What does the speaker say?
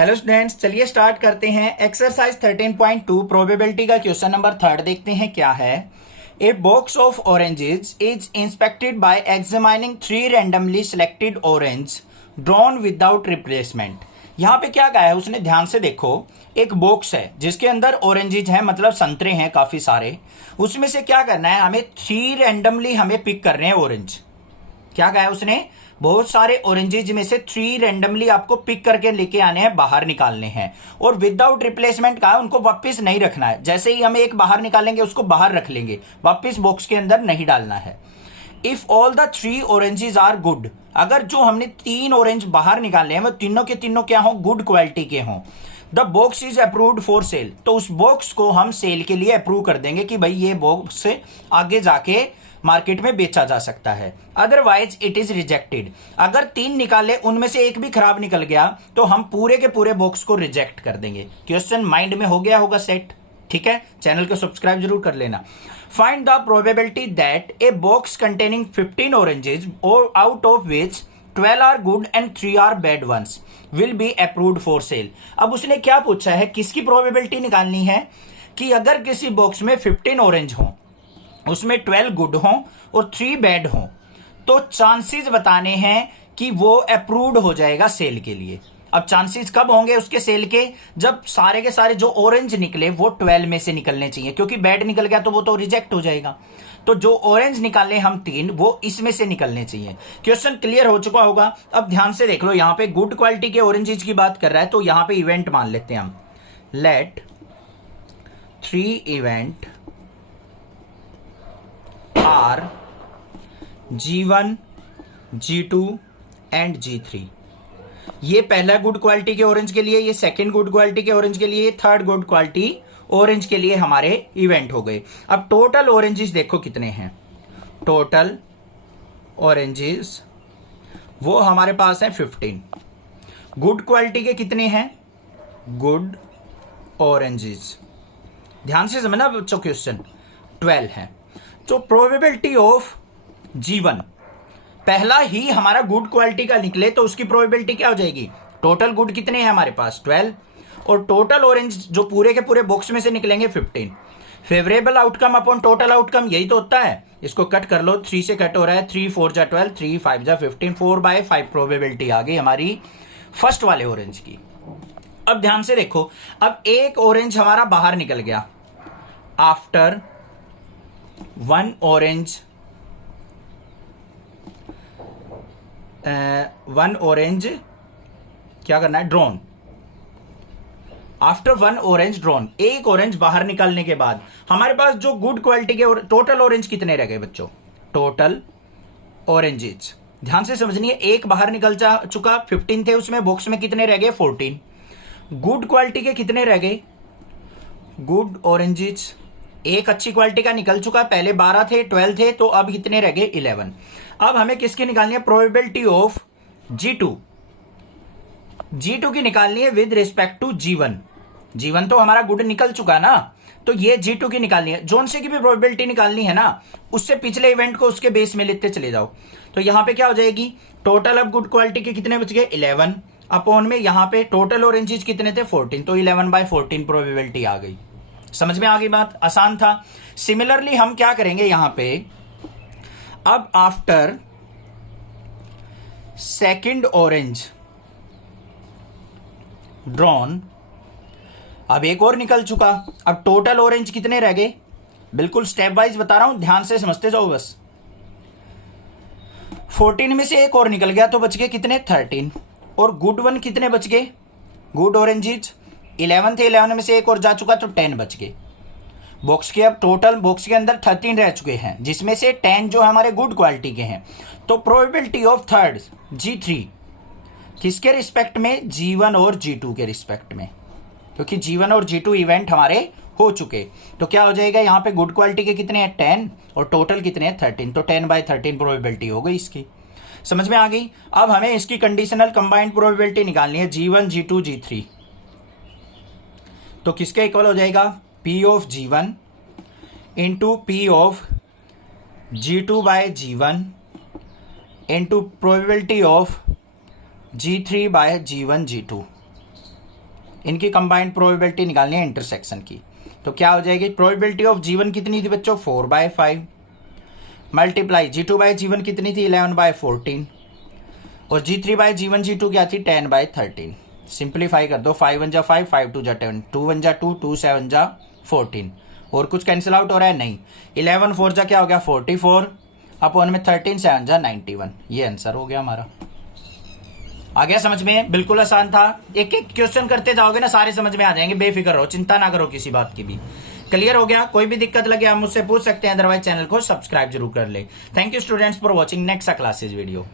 Hello students, चलिए start करते हैं। एक्सरसाइज 13.2 प्रोबेबिलिटी का क्वेश्चन नंबर 3 देखते हैं क्या है। A box of oranges is inspected bye examining 3 randomly selected orange drawn without replacement. यहाँ पे क्या कहा है उसने, ध्यान से देखो। एक बॉक्स है जिसके अंदर ऑरेंजेज हैं, मतलब संतरे हैं काफी सारे। उसमें से क्या करना है, हमें 3 रैंडमली हमें पिक करने हैं ऑरेंज। क्या कहा है उसने, बहुत सारे ऑरेंजेज में से 3 रैंडमली आपको पिक करके लेके आने हैं, बाहर निकालने हैं। और विदाउट रिप्लेसमेंट कहा है, उनको वापस नहीं रखना है। जैसे ही हमें एक बाहर निकालेंगे उसको बाहर रख लेंगे, वापस बॉक्स के अंदर नहीं डालना है। If all the 3 oranges are good, अगर जो हमने 3 ऑरेंज बाहर निकाले हैं वो तीनों के तीनों क्या हो, गुड क्वालिटी के हों। The box is approved for cell, तो उस बॉक्स को हम सेल के लिए अप्रूव कर देंगे कि भाई ये बॉक्स से आगे जाके मार्केट में बेचा जा सकता है। अदरवाइज इट इज रिजेक्टेड, अगर 3 निकाले उनमें से एक भी खराब निकल गया तो हम पूरे के पूरे बॉक्स को रिजेक्ट कर देंगे। क्वेश्चन माइंड में हो गया होगा सेट, ठीक है। चैनल को सब्सक्राइब जरूर कर लेना। Find the probability that a box containing 15 oranges और out of which 12 are good and 3 are bad ones will be approved for sale. अब उसने क्या पूछा है, किसकी प्रोबेबिलिटी निकालनी है कि अगर किसी बॉक्स में 15 ऑरेंज हो, उसमें 12 गुड हों और 3 बैड हों, तो चांसेस बताने हैं कि वो अप्रूव्ड हो जाएगा सेल के लिए। अब चांसेस कब होंगे उसके सेल के, जब सारे के सारे जो ऑरेंज निकले वो 12 में से निकलने चाहिए, क्योंकि बैड निकल गया तो वो तो रिजेक्ट हो जाएगा। तो जो ऑरेंज निकाले हम 3, वो इसमें से निकलने चाहिए। क्वेश्चन क्लियर हो चुका होगा। अब ध्यान से देख लो, यहां पे गुड क्वालिटी के ऑरेंजेस की बात कर रहा है, तो यहां पे इवेंट मान लेते हैं हम। Let 3 event are G1, G2 and G3। ये पहला गुड क्वालिटी के ऑरेंज के लिए, ये सेकंड गुड क्वालिटी के ऑरेंज के लिए, ये थर्ड गुड क्वालिटी ऑरेंज के लिए हमारे इवेंट हो गए। अब टोटल ऑरेंजेस देखो कितने हैं। टोटल ऑरेंजेस वो हमारे पास है 15। गुड क्वालिटी के कितने हैं, गुड ऑरेंजेस, ध्यान से समझना बच्चों, क्वेश्चन 12 है। तो प्रोबेबिलिटी ऑफ G1 पहला ही हमारा गुड क्वालिटी का निकले तो उसकी प्रोबेबिलिटी क्या हो जाएगी, टोटल गुड कितने हैं हमारे पास 12, और टोटल ऑरेंज जो पूरे के पूरे बॉक्स में से निकलेंगे 15। Favourable outcome upon total outcome, यही तो होता है। इसको कट कर लो, 3 से कट हो रहा है, 3 4 जा 12, 3 5 जा 15, 4/5 प्रोबेबिलिटी आ गई हमारी फर्स्ट वाले ऑरेंज की। अब ध्यान से देखो, अब एक ऑरेंज हमारा बाहर निकल गया। आफ्टर 1 ऑरेंज, 1 ऑरेंज क्या करना है, ड्रॉन। आफ्टर 1 ऑरेंज ड्रॉन, एक ऑरेंज बाहर निकालने के बाद हमारे पास जो गुड क्वालिटी के टोटल ऑरेंज कितने रह गए बच्चों, टोटल ऑरेंजेस ध्यान से समझनी है। एक बाहर निकल चुका, 15 थे उसमें, बॉक्स में कितने रह गए 14। गुड क्वालिटी के कितने रह गए, गुड ऑरेंजेस एक अच्छी क्वालिटी का निकल चुका, पहले 12 थे, 12 थे, तो अब कितने रह गए 11। अब हमें किसकी निकालनी है, प्रोबेबिलिटी ऑफ G2 की निकालनी है with respect to G1। G1 तो हमारा गुड निकल चुका ना, तो ये G2 की निकालनी है। जोन से की भी प्रोबेबिलिटी निकालनी है ना, उससे पिछले इवेंट को उसके बेस में लिखते चले जाओ। तो यहां पे क्या हो जाएगी, टोटल अब गुड क्वालिटी के कितने बच गए 11, अपॉन में यहां पे टोटल ऑरेंजेस कितने थे 14, तो 11/14 प्रोबेबिलिटी आ गई। समझ में आ गई बात, आसान था। सिमिलरली हम क्या करेंगे यहां पे, अब आफ्टर सेकंड ऑरेंज ड्रॉन, अब एक और निकल चुका, अब टोटल ऑरेंज कितने रह गए, बिल्कुल स्टेप वाइज बता रहा हूं, ध्यान से समझते जाओ बस। 14 में से एक और निकल गया तो बच गए कितने 13, और गुड 1 कितने बच गए, गुड ऑरेंजेस 11 थे, 11 में से एक और जा चुका तो 10 बच गए। बॉक्स के अब टोटल बॉक्स के अंदर 13 रह चुके हैं, जिसमें से 10 जो हमारे गुड क्वालिटी के हैं। तो प्रोबेबिलिटी ऑफ थर्ड G3 किसके रिस्पेक्ट में, G1 और G2 के रिस्पेक्ट में, क्योंकि G1 और G2 इवेंट हमारे हो चुके। तो क्या हो जाएगा, यहाँ पे गुड क्वालिटी के कितने हैं 10 और टोटल कितने हैं 13, तो 10/13 प्रोबेबिलिटी हो गई इसकी। समझ में आ गई। अब हमें इसकी कंडीशनल कंबाइंड प्रोबेबिलिटी निकालनी है, G1 G2 G3, तो किसके इक्वल हो जाएगा, P of G1 into P of G2/G1 into probability of G3/G1 G2। इनकी कंबाइंड प्रोबेबिलिटी निकालनी है इंटरसेक्शन की। तो क्या हो जाएगी, प्रोबेबिलिटी ऑफ G1 कितनी थी बच्चों 4/5 मल्टीप्लाई G2 बाई G1 कितनी थी 11/14 और G3 बाई G1 G2 क्या थी 10/13। सिंप्लीफाई कर दो, 5 1 जा 5, 5 2 जा 10, 2 1 जा 2, 2 7 जा 14। और कुछ कैंसिल आउट हो रहा है नहीं, 11 4 जा क्या हो गया 44 अपॉन में 13 7 जा 91। ये आंसर हो गया हमारा। आ गया समझ में, बिल्कुल आसान था। एक एक क्वेश्चन करते जाओगे ना सारे समझ में आ जाएंगे, बेफिक्र रहो, चिंता ना करो किसी बात की भी। क्लियर हो गया, कोई भी दिक्कत लगे आप मुझसे पूछ सकते हैं, अदरवाइज चैनल को सब्सक्राइब जरूर कर ले। Thank you students for watching next classes video.